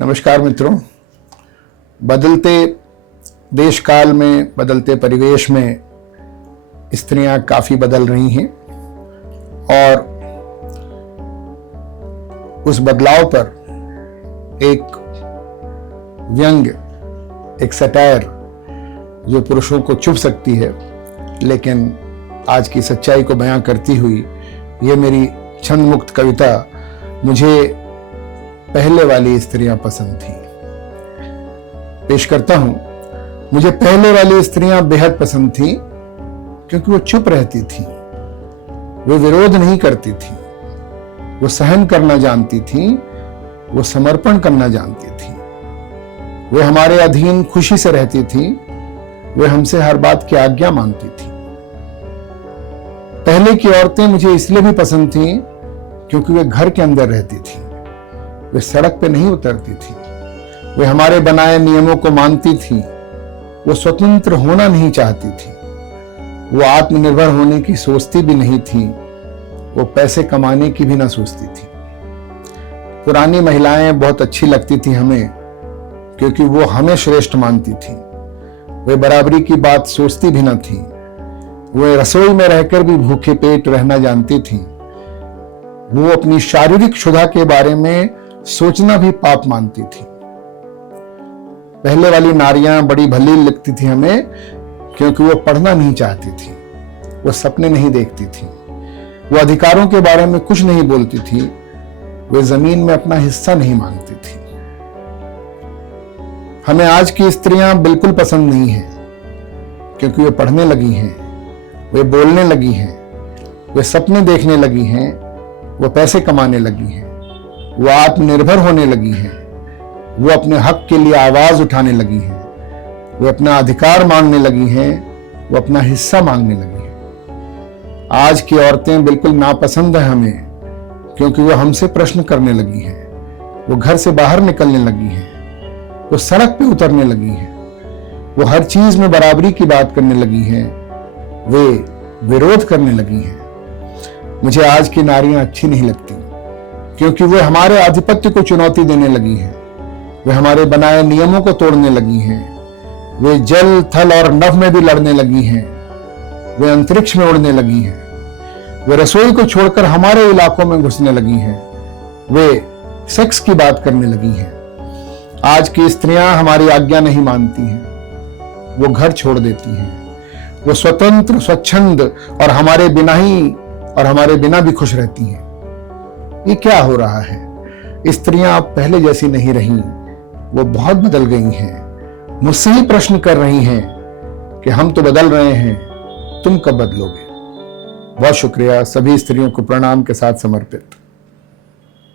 नमस्कार मित्रों। बदलते देश काल में, बदलते परिवेश में स्त्रियां काफ़ी बदल रही हैं और उस बदलाव पर एक व्यंग्य, एक सटायर जो पुरुषों को चुभ सकती है, लेकिन आज की सच्चाई को बयां करती हुई ये मेरी छंद मुक्त कविता मुझे पहले वाली स्त्रियां पसंद थी पेश करता हूं। मुझे पहले वाली स्त्रियां बेहद पसंद थी क्योंकि वो चुप रहती थी, वो विरोध नहीं करती थी, वो सहन करना जानती थी, वो समर्पण करना जानती थी, वे हमारे अधीन खुशी से रहती थी, वे हमसे हर बात की आज्ञा मानती थी। पहले की औरतें मुझे इसलिए भी पसंद थी क्योंकि वे घर के अंदर रहती थी, वे सड़क पे नहीं उतरती थी, वे हमारे बनाए नियमों को मानती थी, वो स्वतंत्र होना नहीं चाहती थी, वो आत्मनिर्भर होने की सोचती भी नहीं थी, वो पैसे कमाने की भी ना सोचती थी। पुरानी महिलाएं बहुत अच्छी लगती थी हमें क्योंकि वो हमें श्रेष्ठ मानती थी, वे बराबरी की बात सोचती भी ना थी, वे रसोई में रहकर भी भूखे पेट रहना जानती थी, वो अपनी शारीरिक क्षुधा के बारे में सोचना भी पाप मानती थी। पहले वाली नारियां बड़ी भली लगती थी हमें क्योंकि वो पढ़ना नहीं चाहती थी, वो सपने नहीं देखती थी, वो अधिकारों के बारे में कुछ नहीं बोलती थी, वे जमीन में अपना हिस्सा नहीं मांगती थी। हमें आज की स्त्रियां बिल्कुल पसंद नहीं है क्योंकि वे पढ़ने लगी हैं, वे बोलने लगी हैं, वे सपने देखने लगी हैं, वो पैसे कमाने लगी हैं, वो आत्मनिर्भर होने लगी हैं, वो अपने हक के लिए आवाज उठाने लगी हैं, वो अपना अधिकार मांगने लगी हैं, वो अपना हिस्सा मांगने लगी हैं। आज की औरतें बिल्कुल नापसंद है हमें क्योंकि वो हमसे प्रश्न करने लगी हैं, वो घर से बाहर निकलने लगी हैं, वो सड़क पे उतरने लगी हैं, वो हर चीज में बराबरी की बात करने लगी हैं, वे विरोध करने लगी हैं। मुझे आज की नारियां अच्छी नहीं लगती क्योंकि वे हमारे आधिपत्य को चुनौती देने लगी हैं, वे हमारे बनाए नियमों को तोड़ने लगी हैं, वे जल, थल और नभ में भी लड़ने लगी हैं, वे अंतरिक्ष में उड़ने लगी हैं, वे रसोई को छोड़कर हमारे इलाकों में घुसने लगी हैं, वे सेक्स की बात करने लगी हैं। आज की स्त्रियां हमारी आज्ञा नहीं मानती हैं, वो घर छोड़ देती हैं, वो स्वतंत्र, स्वच्छंद और हमारे बिना भी खुश रहती हैं। ये क्या हो रहा है? स्त्रियां अब पहले जैसी नहीं रहीं, वो बहुत बदल गई हैं। मुझसे ही प्रश्न कर रही हैं कि हम तो बदल रहे हैं, तुम कब बदलोगे? बहुत शुक्रिया। सभी स्त्रियों को प्रणाम के साथ समर्पित।